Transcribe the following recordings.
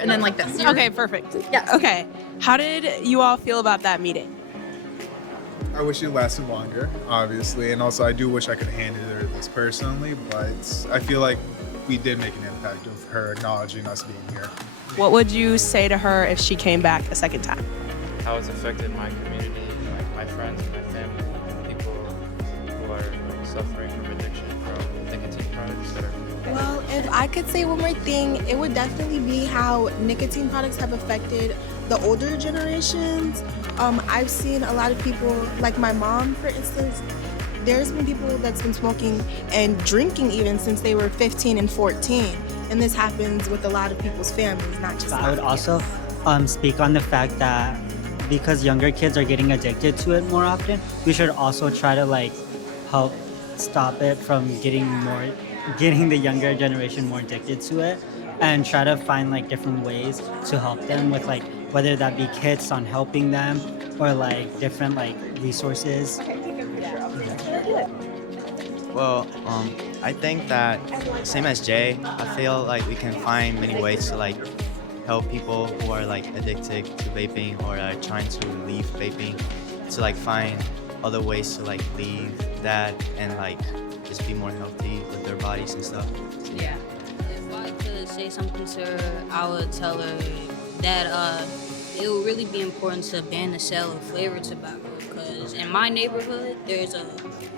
And then like this. Okay, perfect. Yes. Okay. How did you all feel about that meeting? I wish it lasted longer, obviously, and also I do wish I could have handed her this personally, but I feel like we did make an impact of her acknowledging us being here. What would you say to her if she came back a second time? How it's affected my community, like my friends, my family, people who are suffering from addiction from nicotine products that are. Well, if I could say one more thing, it would definitely be how nicotine products have affected the older generations. I've seen a lot of people, like my mom, for instance, there's been people that's been smoking and drinking even since they were 15 and 14. And this happens with a lot of people's families, not just I would also speak on the fact that because younger kids are getting addicted to it more often, we should also try to like help stop it from getting the younger generation more addicted to it, and try to find like different ways to help them with like whether that be kits on helping them or like different like resources. Well, I think that same as Jay, I feel like we can find many ways to like help people who are like addicted to vaping or are trying to leave vaping, to like find other ways to like leave that and like just be more healthy with their bodies and stuff. So, yeah. If I could say something to her, I would tell her that it would really be important to ban the sale of flavored tobacco, because in my neighborhood there's a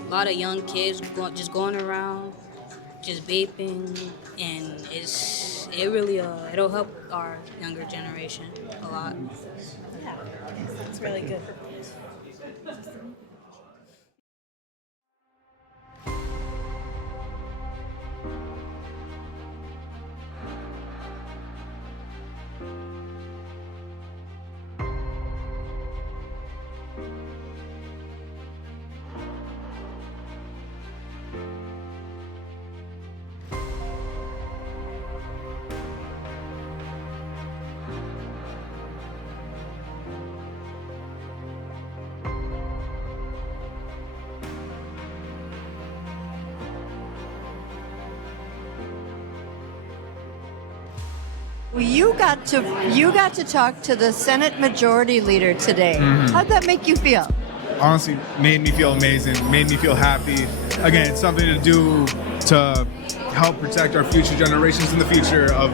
lot of young kids just going around just vaping, and it'll help our younger generation a lot. Yeah, that's really good. You got to talk to the Senate Majority Leader today. How'd that make you feel? Honestly, made me feel amazing, made me feel happy. Again, it's something to do to help protect our future generations and the future of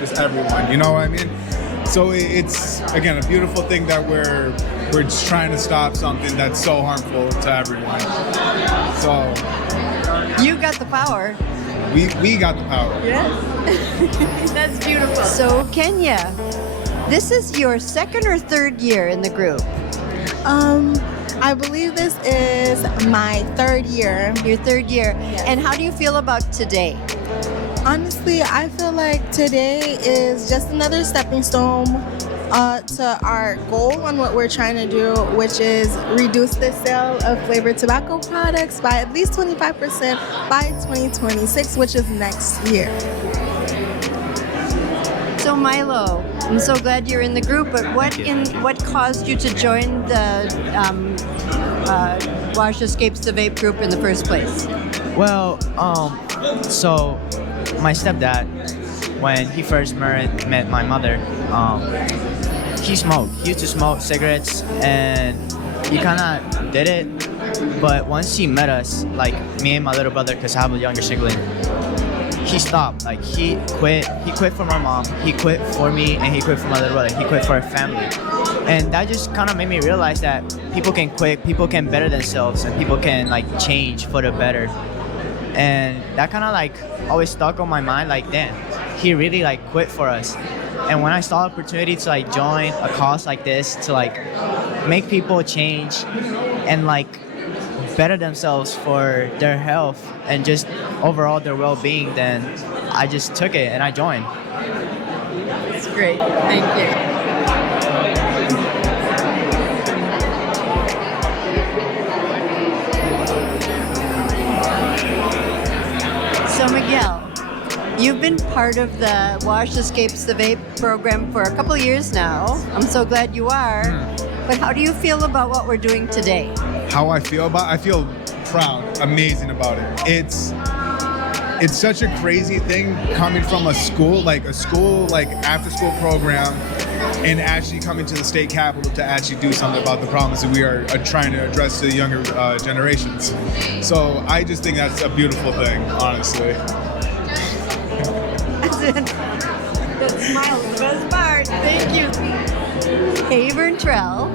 just everyone, you know what I mean? So it's, again, a beautiful thing that we're just trying to stop something that's so harmful to everyone. So You got the power. we got the power. Yes. That's beautiful. So Kenya, this is your second or third year in the group? I believe this is my third year. Your third year. Yes. And how do you feel about today? Honestly, I feel like today is just another stepping stone to our goal on what we're trying to do, which is reduce the sale of flavored tobacco products by at least 25% by 2026, which is next year. So Milo, I'm so glad you're in the group, but what caused you to join the Wash Escapes the Vape group in the first place? Well, so my stepdad, when he first met my mother, he smoked. He used to smoke cigarettes, and he kind of did it. But once he met us, like me and my little brother, because I have a younger sibling, he stopped. Like he quit. He quit for my mom. He quit for me, and he quit for my little brother. He quit for our family. And that just kind of made me realize that people can quit, people can better themselves, and people can like change for the better. And that kind of like always stuck on my mind. Like, damn, he really like quit for us. And when I saw opportunity to like join a cause like this to like make people change and like better themselves for their health and just overall their well-being, then I just took it and I joined. It's great. Thank you. So Miguel, you've been part of the WASH Escapes the Vape program for a couple of years now. I'm so glad you are. But how do you feel about what we're doing today? How I feel proud, amazing about it. It's such a crazy thing coming from a school like after school program and actually coming to the state capitol to actually do something about the problems that we are trying to address to the younger generations. So I just think that's a beautiful thing, honestly. That smile is the best part. Thank you. Hey, Verntrell.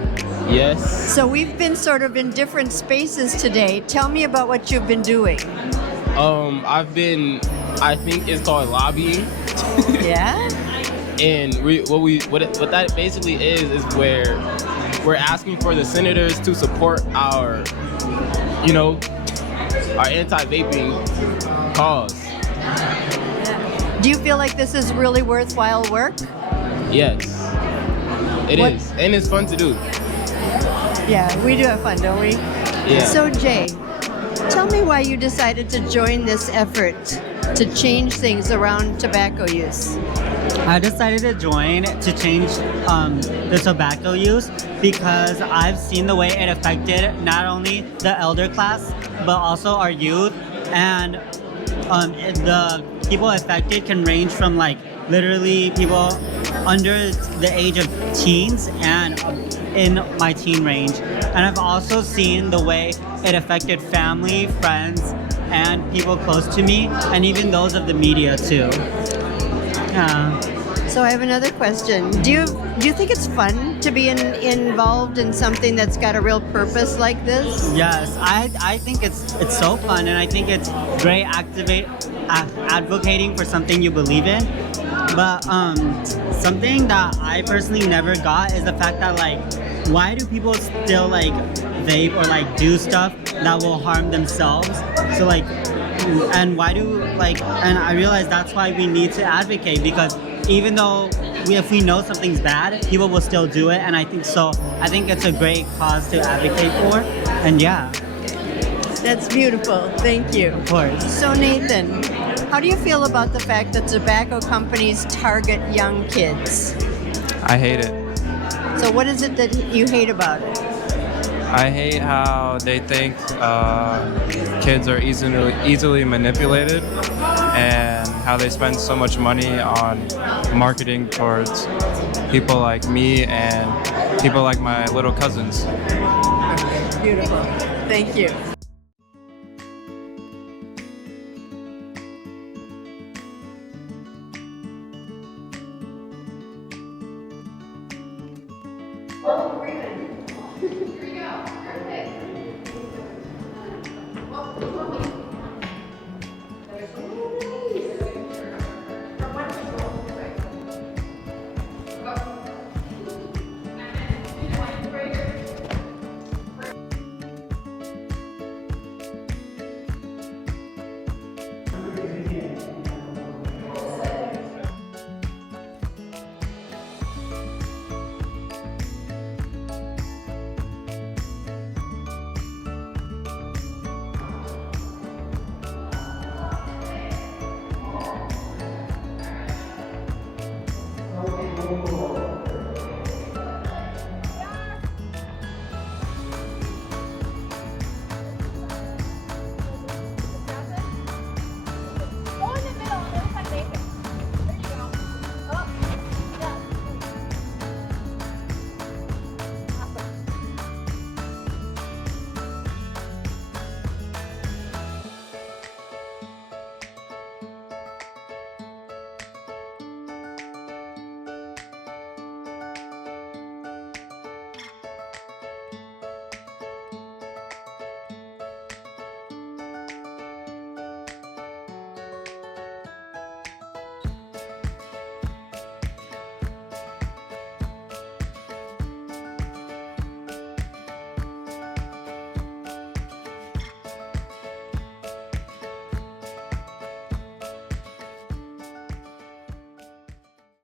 Yes. So we've been sort of in different spaces today. Tell me about what you've been doing. I think it's called lobbying. Yeah? And what that basically is where we're asking for the senators to support our anti-vaping cause. Do you feel like this is really worthwhile work? Yes, it is, and it's fun to do. Yeah, we do have fun, don't we? Yeah. So Jay, tell me why you decided to join this effort to change things around tobacco use. I decided to join to change the tobacco use because I've seen the way it affected not only the elder class, but also our youth. And the people affected can range from like literally people under the age of teens and in my teen range. And I've also seen the way it affected family, friends, and people close to me, and even those of the media too. Yeah. So I have another question. Do you think it's fun to be involved in something that's got a real purpose like this? Yes, I think it's so fun, and I think it's great advocating for something you believe in. But something that I personally never got is the fact that like, why do people still like vape or like do stuff that will harm themselves? So like, and why do like, and I realize that's why we need to advocate, because even though if we know something's bad, people will still do it. And I think it's a great cause to advocate for. And yeah. That's beautiful. Thank you. Of course. So Nathan, how do you feel about the fact that tobacco companies target young kids? I hate it. So what is it that you hate about it? I hate how they think kids are easily manipulated, and how they spend so much money on marketing towards people like me and people like my little cousins. Beautiful. Thank you.